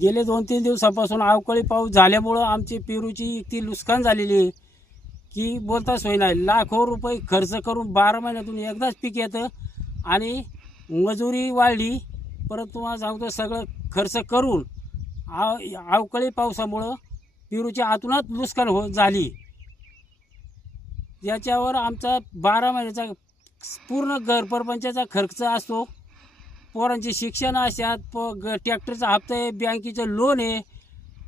गेले दोन तीन दिवसापासून अवकाळी पाऊस झाल्यामुळं आमची पेरूची इतकी नुकसान झालेली आहे की बोलता सोय नाही. लाखो रुपये खर्च करून बारा महिन्यातून एकदाच पीक येतं आणि मजुरी वाढली. परत तुम्हाला सांगतो सगळं खर्च करून आव अवकाळी पावसामुळं पेरूच्या आतूनच नुकसान हो झाली. याच्यावर आमचा बारा महिन्याचा पूर्ण घरपरपंचाचा खर्च असतो. पोरांचे शिक्षण असतात प ग ट्रॅक्टरचा हप्ता आहे बँकेचं लोन आहे.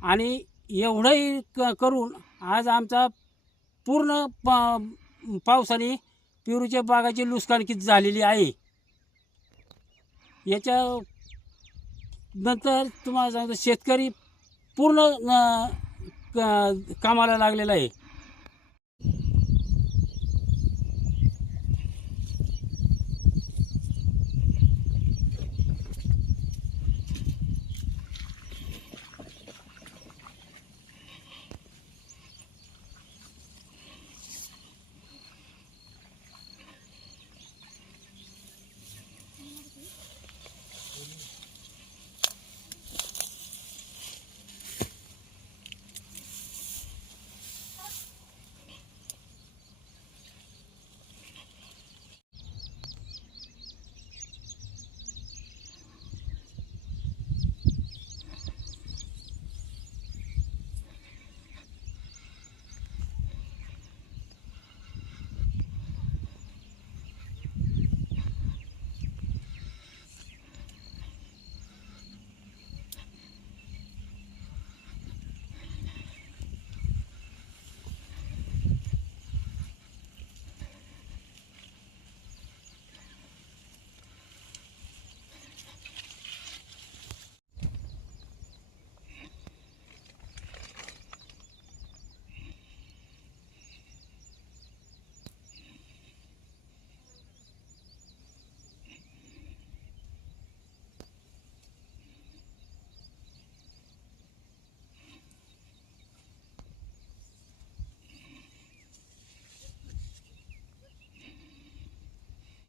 आणि एवढंही क करून आज आमचा पूर्ण प पावसाने पेरूच्या बागाची नुकसान झालेली आहे. याच्या नंतर तुम्हाला सांगतो शेतकरी पूर्ण क- कामाला लागलेला आहे.